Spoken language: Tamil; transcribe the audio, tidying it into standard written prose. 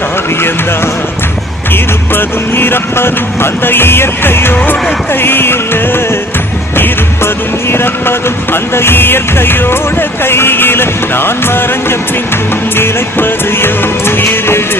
காவியந்தான். இருப்பதும் இறப்பதும் அந்த இயற்கையோட கையில், இருப்பதும் இறப்பதும் அந்த இயற்கையோட கையில். நான் மறைஞ்ச பின்னும் நிலைப்பது என் உயிரில்.